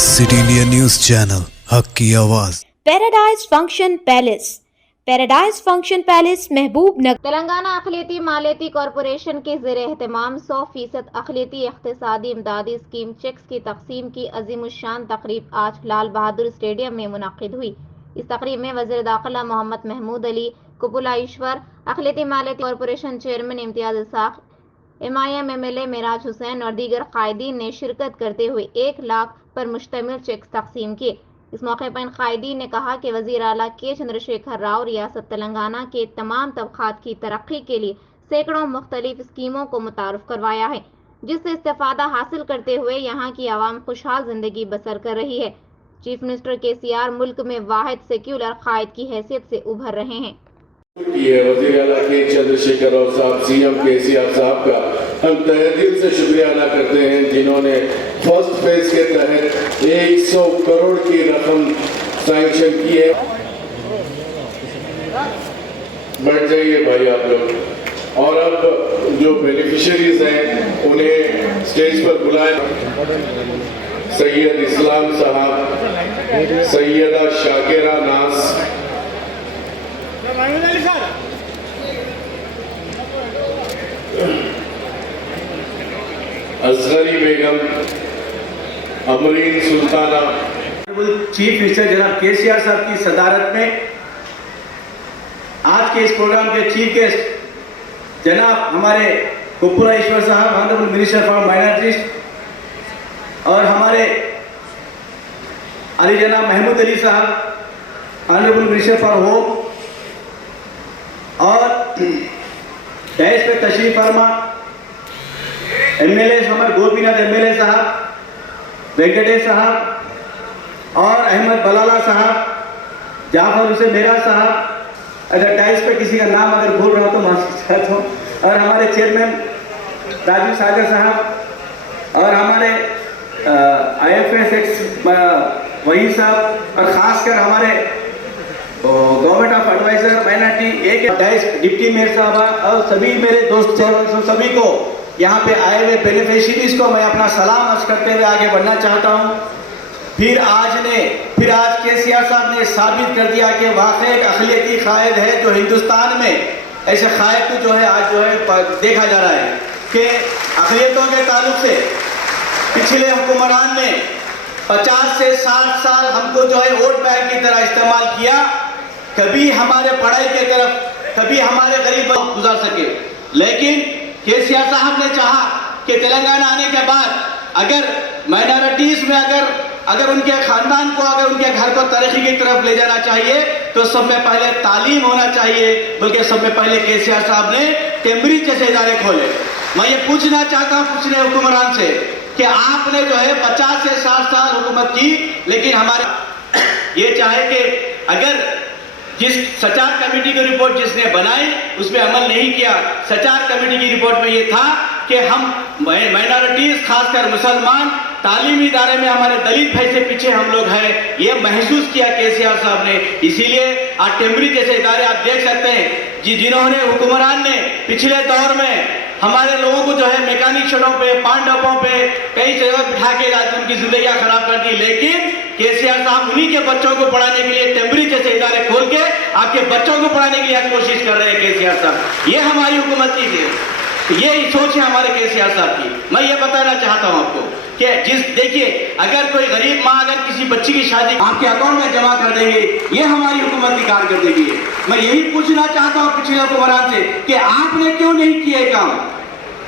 City India news channel, हक की आवाज। Paradise function palace. Paradise function palace महबूब नगर तेलंगाना अखिलती मालियती कॉरपोरेशन के ज़ेर एहतमाम 100% अखिलती इख्तिसादी इमदादी स्कीम चेक्स की तकसीम की अजीमुशान तकरीब आज लाल बहादुर स्टेडियम में मुनक्किद हुई। इस तकरीब में वज़ीर दाखिला मोहम्मद महमूद अली, कुबुला ईश्वर, अखिलती मालियती corporation chairman Imtiaz Ishaq, MIM MLA Meraj Hussain और दीगर कायदीन ने शिरकत करते हुए 1 लाख पर मुश्तमिल चेक्स तकसीम किए। इस मौके पर इन कायदीन ने कहा कि वज़ीर आला के चंद्रशेखर राव रियासत तेलंगाना के तमाम तबक़ात की तरक्की के लिए सैकड़ों मुख्तलिफ स्कीमों को मुतारफ़ करवाया है, जिससे इस्तेफ़ादा हासिल करते हुए यहाँ की आवाम खुशहाल ज़िंदगी बसर कर रही है। चीफ मिनिस्टर KCR मुल्क में वाहिद सेक्युलर कायद की हैसियत से उभर रहे हैं। वज़ीर आला के चंद्रशेखर राव साहब, CM KCR साहब का हम तहे दिल से शुक्रिया अदा करते हैं, जिन्होंने फर्स्ट फेज के तहत 100 करोड़ की रकम सैंक्शन की है। बढ़ जाइए भाई आप लोग। और अब जो बेनिफिशियरीज हैं उन्हें स्टेज पर बुलाएं। सैयद इस्लाम साहब, सैयदा शाकिरा नास, असगरी बेगम, अमरीन सुल्ताना। चीफ मिनिस्टर जनाब KCR साहब की सदारत में आज के इस प्रोग्राम के चीफ गेस्ट जनाब हमारे कुबुला ईश्वर साहब, ऑनरेबल मिनिस्टर फॉर माइनॉरिटीज, और हमारे अली जनाब महमूद अली साहब, ऑनरेबल मिनिस्टर फॉर होम, और डैश पे तशरीफ फरमा MLA हमारे गोपीनाथ MLA साहब, वेंकटेश साहब और अहमद बलाला साहब, जाफर हुसैन मेरा साहब, अगर टाइल्स पे किसी का नाम अगर भूल रहा हो तो माफी चाहता हूँ, और हमारे चेयरमैन राजीव सागर साहब, और हमारे IFS वही साहब, और ख़ासकर हमारे गवर्नमेंट ऑफ एडवाइजर माइनॉरिटी एक डिप्टी मेयर साहब और सभी मेरे दोस्त चेयरमैन, सभी को यहाँ पे आए हुए बेनिफिशरीज को मैं अपना सलाम अर्ज करते हुए आगे बढ़ना चाहता हूँ। फिर आज KCR साहब ने साबित कर दिया कि वाकई एक अखिलती कायद है, जो हिंदुस्तान में ऐसे कायद को जो है आज जो है देखा जा रहा है कि अखिलियतों के ताल्लुक से पिछले हुक्मरान ने 50 से 60 साल हमको जो है वोट बैंक की तरह इस्तेमाल किया, कभी हमारे पढ़ाई की तरफ, कभी हमारे गरीब गुजार सके। लेकिन KCR साहब ने चाहा कि तेलंगाना आने के बाद अगर माइनॉरिटीज में अगर उनके खानदान को, अगर उनके घर को तरक्की की तरफ ले जाना चाहिए तो सब में पहले तालीम होना चाहिए, बल्कि सब में पहले KCR साहब ने कैम्ब्रिज जैसे इदारे खोले। मैं ये पूछना चाहता हूँ पिछले हुक्मरान से कि आपने जो है 50 से 60 साल हुकूमत की, लेकिन हमारे ये चाहे कि अगर जिस सचार कमेटी की रिपोर्ट जिसने बनाई उसमें अमल नहीं किया। सचार कमेटी की रिपोर्ट में ये था कि हम माइनॉरिटीज, खासकर मुसलमान, तालीमी इदारे में हमारे दलित भाई से पीछे हम लोग हैं, ये महसूस किया KCR साहब ने। इसीलिए आज कैम्ब्रिज जैसे इदारे आप देख सकते हैं जिन्होंने हुक्मरान ने पिछले दौर में हमारे लोगों को जो है मैकेनिक शड़ों पे, पान डब्बों पे कई जगह बिठा के उनकी जिंदगियां खराब कर दी, लेकिन KCR साहब उन्हीं के बच्चों को पढ़ाने के लिए कैम्ब्रिज जैसे इदारे खोल के आपके बच्चों को पढ़ाने के लिए आज कोशिश कर रहे हैं KCR साहब। ये हमारी हुकूमत की है, ये सोच है हमारे KCR साहब की। मैं ये बताना चाहता हूँ आपको कि देखिए, अगर कोई गरीब माँ अगर किसी बच्ची की शादी आपके अकाउंट में जमा कर देंगे, ये हमारी हुकूमत की कारकर्दगी है। मैं यही पूछना चाहता हूँ पिछले हुक्मरान से कि आपने क्यों नहीं किया काम?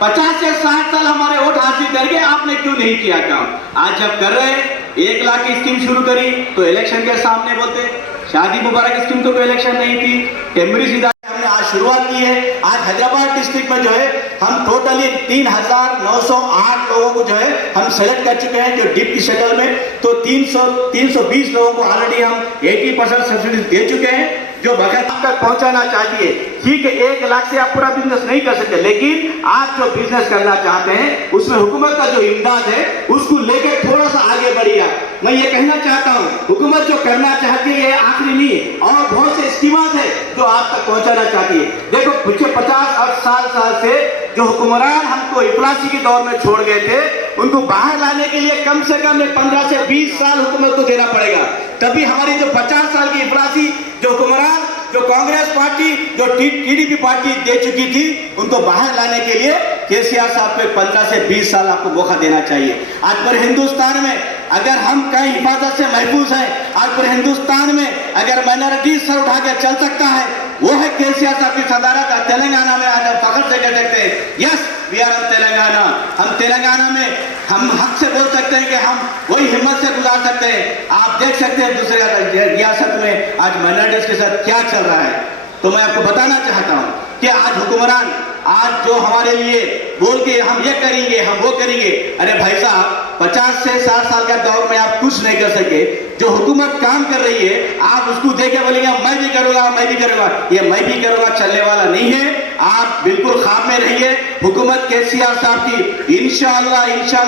50 से 60 साल हमारे वोट हासिल करके आपने क्यों नहीं किया काम? आज जब कर रहे हैं 1 लाख की स्कीम शुरू करी तो इलेक्शन के सामने बोलते, शादी मुबारक स्कीम तो कोई इलेक्शन नहीं थी, कैम्ब्रिज इदारे हमने आज शुरुआत की है। आज हैदराबाद डिस्ट्रिक्ट में जो है हम टोटली 3908 लोगों को जो है हम सेलेक्ट कर चुके हैं, जो डिप की शक्ल में, तो 320 लोगों को ऑलरेडी हम 80% सब्सिडी दे चुके हैं, जो बगैर तक पहुंचाना चाहती है। ठीक है, 1 लाख से आप पूरा बिजनेस नहीं कर सकते, लेकिन आप जो बिजनेस करना चाहते हैं उसमें हुकूमत का जो इमदाद है उसको लेकर थोड़ा सा आगे बढ़िए। मैं ये कहना चाहता हूँ हुकूमत जो करना चाहती है ये आखिरी नहीं है, और बहुत से स्कीमात है जो आप तक पहुंचाना चाहती है। देखो पिछले 50 साल से जो हुक्मरान हमको इफलासी के दौर में छोड़ गए थे, उनको बाहर लाने के लिए कम से कम 15 से 20 साल हुकूमत को देना पड़ेगा। तभी हमारी जो 50 साल की इफलासी जो हुक्मरान, जो कांग्रेस पार्टी, जो टीडीपी पार्टी दे चुकी थी, उनको बाहर लाने के लिए केसीआर साहब को 15 से 20 साल आपको मौका देना चाहिए। आज पर हिंदुस्तान में अगर हम कहीं हिफाजत से महफूज हैं, आज पर हिंदुस्तान में अगर माइनॉरिटी सर उठा के चल सकता है, वो है केसीआर साहब की सदारत। तेलंगाना में आज हम फख्र से कह सकते हैं, yes we are in Telangana. हम तेलंगाना में हम हक से बोल सकते हैं कि हम वही हिम्मत से गुजार सकते हैं। आप देख सकते हैं दूसरे रियासत में आज माइनॉरिटीज के साथ क्या चल रहा है। तो मैं आपको बताना चाहता हूं कि आज हुक्मरान आज जो हमारे लिए बोल के हम ये करेंगे, हम वो करेंगे, अरे भाई साहब 50 से 60 साल का दौर में आप कुछ नहीं कर सके। जो हुकूमत काम कर रही है आप उसको देखे बोलेंगे मैं भी करूंगा, मैं भी करूंगा। ये मैं भी करूंगा चलने वाला नहीं है। आप बिल्कुल ख्वाब में रहिए। हुकूमत केसीआर साहब की इंशाअल्लाह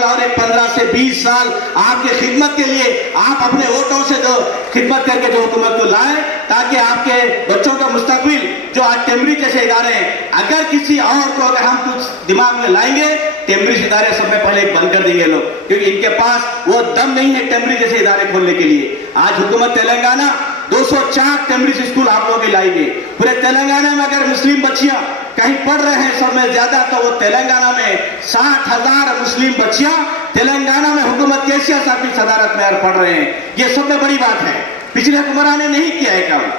और 15 से 20 साल आपके खिदमत के लिए आप अपने वोटों से जो खिदमत करके जो हुकूमत को लाए, ताकि आपके बच्चों का मुस्तकबिल जो आज टेमरी जैसे इदारे हैं, अगर किसी और को अगर हम कुछ दिमाग में लाएंगे, टेमरी इदारे सब में पहले बंद कर देंगे लोग, क्योंकि इनके पास वो दम नहीं है टेमरी जैसे इदारे खोलने के लिए। आज हुकूमत तेलंगाना 204 टेमरी स्कूल आप लोग लाएंगे। पूरे तेलंगाना में अगर मुस्लिम बच्चियां कहीं पढ़ रहे हैं सब में ज्यादा, तो वो तेलंगाना में 60,000 मुस्लिम बच्चियां तेलंगाना में हुकूमत केसीआर साहब की सदारत में पढ़ रहे हैं। ये सब में बड़ी बात है, पिछले हुक्मरान ने नहीं किया है काम।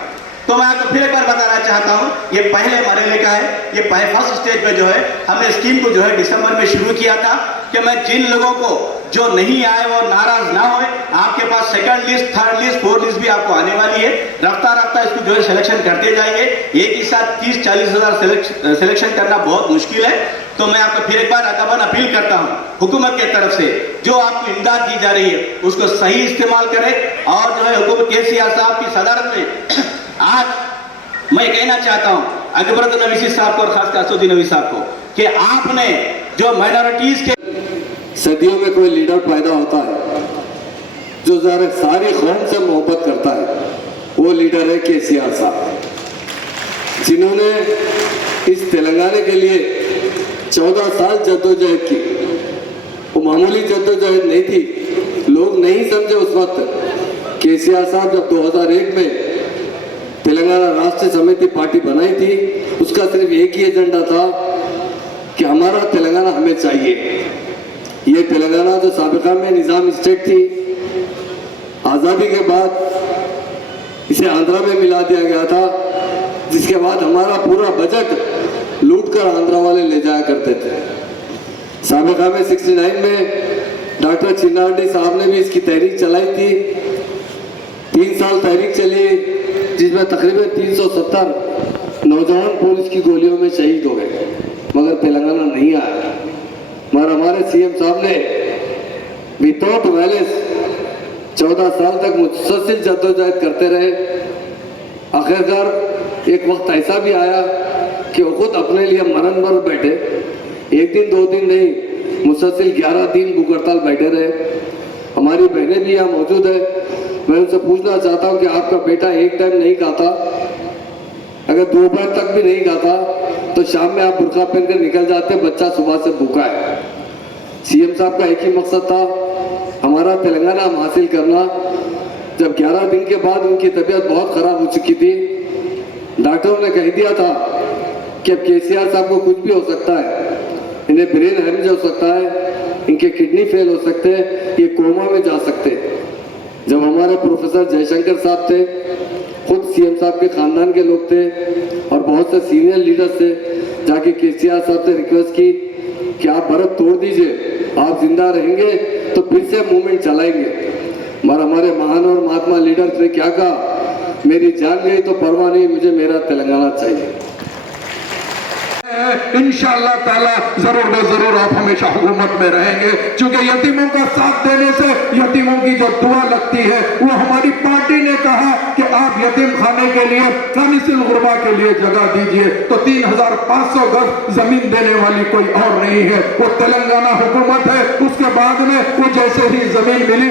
तो मैं आपको फिर एक बार बताना चाहता हूं, ये पहले मरहले का है। ये फर्स्ट स्टेज पे जो है हमने स्कीम को जो है दिसंबर में शुरू किया था कि मैं जिन लोगों को जो नहीं आए वो नाराज ना होए, आपके पास second list, third list, fourth list भी आपको आने वाली है। रफ्ता रफ्ता इसको जो है सिलेक्शन करते जाएंगे। एक ही साथ 30-40 हजार सिलेक्शन करना बहुत मुश्किल है। तो मैं आपको फिर एक बार अदबन अपील करता हूं हुकूमत की तरफ से, जो आपको इमदाद दी जा रही है उसको सही इस्तेमाल करें। और जो है हुकूमत केसीआर साहब की सदारत में आज मैं कहना चाहता हूं अकबर नवीसी साहब को और खासकर असदुद्दीन नवी साहब को कि आपने जो माइनॉरिटीज के सदियों में कोई लीडर पैदा होता है जो जरा सारी कौम से मोहब्बत करता है, वो लीडर है केसीआर साहब, जिन्होंने इस तेलंगाना के लिए 14 साल जद्दोजहद की। वो मामूली जद्दोजहद नहीं थी, लोग नहीं समझे उस वक्त। केसीआर साहब जब 2001 में तेलंगाना राष्ट्र समिति पार्टी बनाई थी, उसका सिर्फ एक ही एजेंडा था कि हमारा तेलंगाना हमें चाहिए। ये तेलंगाना जो साबिका में निज़ाम स्टेट थी, आज़ादी के बाद इसे आंध्रा में मिला दिया गया था, जिसके बाद हमारा पूरा बजट लूटकर आंध्रा वाले ले जाया करते थे। साबिका में 69 में डॉक्टर चिन्नारेड्डी साहब ने भी इसकी तहरीक चलाई थी। 3 साल तहरीक चली, जिसमें तकरीबन 370 नौजवान पुलिस की गोलियों में शहीद हो गए, मगर तेलंगाना नहीं आया। मगर हमारे सीएम साहब ने विदाउट वायलेंस 14 साल तक मुसलसल जद्दोजहद करते रहे। आखिरकार एक वक्त ऐसा भी आया कि वो खुद अपने लिए मरण पर बैठे, 1 दिन 2 दिन नहीं, मुसलसल 11 दिन भूख हड़ताल बैठे रहे। हमारी बहनें भी यहाँ मौजूद है, मैं उनसे पूछना चाहता हूँ कि आपका बेटा एक टाइम नहीं खाता, अगर दोपहर तक भी नहीं खाता तो शाम में आप बुर्का पहन कर निकल जाते, बच्चा सुबह से भूखा है। सीएम साहब का एक ही मकसद था, हमारा तेलंगाना हम हासिल करना। जब 11 दिन के बाद उनकी तबीयत बहुत खराब हो चुकी थी, डॉक्टरों ने कह दिया था कि अब केसीआर साहब को कुछ भी हो सकता है, इन्हें ब्रेन हेमरेज हो सकता है, इनके किडनी फेल हो सकते हैं, ये कोमा में जा सकते हैं। जब हमारे प्रोफेसर जयशंकर साहब थे, खुद सीएम साहब के खानदान के लोग थे और बहुत से सीनियर लीडर्स थे, जाके केसीआर साहब से रिक्वेस्ट की कि आप भारत तोड़ दीजिए, आप जिंदा रहेंगे तो फिर से मूवमेंट चलाएंगे। मगर हमारे महान और महात्मा लीडर्स ने क्या कहा, मेरी जान गई तो परवाह नहीं, मुझे मेरा तेलंगाना चाहिए। हैं, इंशाअल्लाह ताला जरूर व जरूर आप हमेशा हुकूमत में रहेंगे। क्योंकि यतीमों का साथ देने से यतीमों की जो दुआ लगती है, वो हमारी पार्टी ने कहा कि आप यतीम खाने के लिए कानिसिल गुरबा के लिए जगह दीजिए, तो 3500 गज जमीन देने वाली कोई और नहीं है, वो तेलंगाना हुकूमत है। उसके बाद में वो जैसे ही जमीन मिली,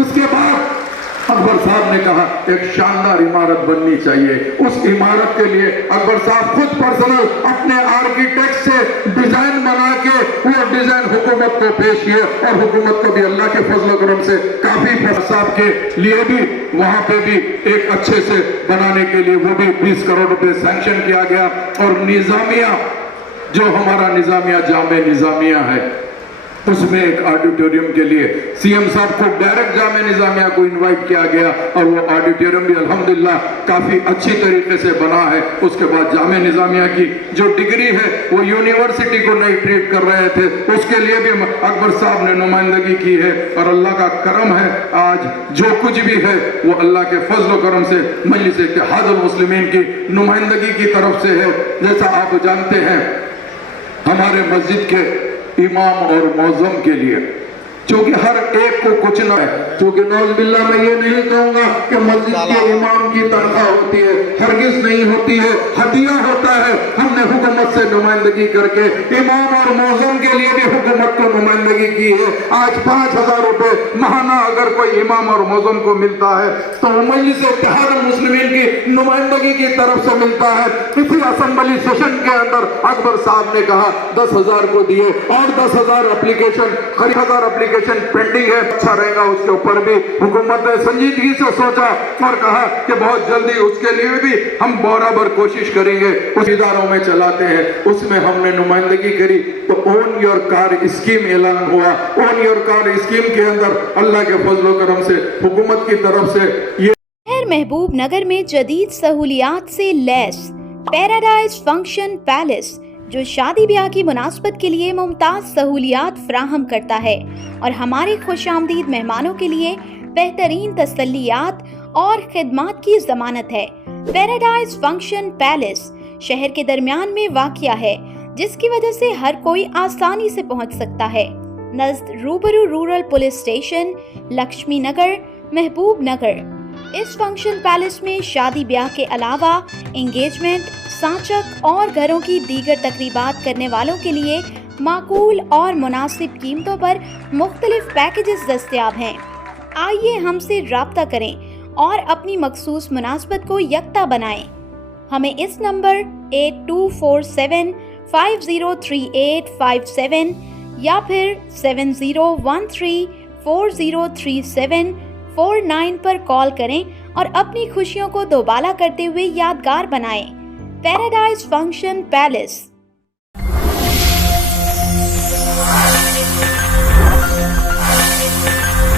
उसके बाद अकबर साहब ने कहा एक शानदार इमारत बननी चाहिए। उस इमारत के लिए अकबर साहब खुद पर्सनल अपने आर्किटेक्ट से डिजाइन बना के वो डिजाइन हुकूमत को पेश किए, और हुकूमत को भी अल्लाह के फजल करम से काफी साहब के लिए भी वहां पे भी एक अच्छे से बनाने के लिए वो भी 20 करोड़ रुपए सैंक्शन किया गया। और निजामिया, जो हमारा निजामिया जामे निजामिया है, उसमें एक ऑडिटोरियम के लिए सीएम साहब को डायरेक्ट जामे निजामिया को इनवाइट किया गया, और वो ऑडिटोरियम भी अल्हम्दुलिल्लाह काफी अच्छी तरीके से बना है। उसके बाद जामे निजामिया की जो डिग्री है वो यूनिवर्सिटी को नहीं ट्रीट कर रहे थे, उसके लिए भी अकबर साहब ने नुमाइंदगी की है। और अल्लाह का करम है, आज जो कुछ भी है वो अल्लाह के फजल करम से मजलिस इत्तेहादुल मुस्लिमीन की नुमाइंदगी की तरफ से है। जैसा आप जानते हैं, हमारे मस्जिद के इमाम और मौजम के लिए क्योंकि हर एक को कुछ ना है, क्योंकि नौज़बिल्ला मैं ये नहीं कहूंगा कि मस्जिद के इमाम की तनख्वाह होती है, हरगिज नहीं होती है, हदिया होता है। हमने हुकूमत से नुमाइंदगी करके इमाम और मौजम के लिए भी हुकूमत को नुमाइंदगी की है। आज 5000 रुपए महाना अगर कोई इमाम और मौजम को मिलता है तो मजलिस इत्तेहादुल मुस्लिमीन की नुमाइंदगी की तरफ से मिलता है। इसी असेंबली सेशन के अंदर अकबर साहब ने कहा 10,000 को दिए, और 10,000 एप्लीकेशन, 1000 एप्लीकेशन पेंडिंग है। अच्छा रहेगा उसके ऊपर भी हुकूमत ने संजीदगी से सोचा और कहा कि बहुत जल्दी उसके लिए भी हम बराबर कोशिश करेंगे। उस इदारों में चलाते हैं, उसमें हमने नुमाइंदगी करी। तो ओन योर कार स्कीम ऐलान हुआ। ओन योर कार स्कीम के अंदर अल्लाह के फजल करम से हुकूमत की तरफ से ये शहर महबूब नगर में जदीद सहूलियात से लैस पैराडाइज फंक्शन पैलेस, जो शादी ब्याह की मुनासबत के लिए मुमताज सहूलियात फ्राहम करता है और हमारे खुशामदीद मेहमानों के लिए बेहतरीन तसल्लियात और खिदमात की जमानत है। पैराडाइज फंक्शन पैलेस शहर के दरमियान में वाक़िया है, जिसकी वजह से हर कोई आसानी से पहुंच सकता है। नज़द रूबरू रूरल पुलिस स्टेशन, लक्ष्मी नगर, महबूब नगर। इस फंक्शन पैलेस में शादी ब्याह के अलावा एंगेजमेंट, सांचक और घरों की दीगर तकरीबात करने वालों के लिए माकूल और मुनासिब कीमतों पर मुख्तलिफ पैकेजेस दस्तयाब हैं। आइए हमसे राब्ता करें और अपनी मखसूस मुनासबत को यकता बनाएं। हमें इस नंबर 8247 503857 या फिर 7013 403749 पर कॉल करें और अपनी खुशियों को दोबाला करते हुए यादगार बनाएं। Paradise function palace.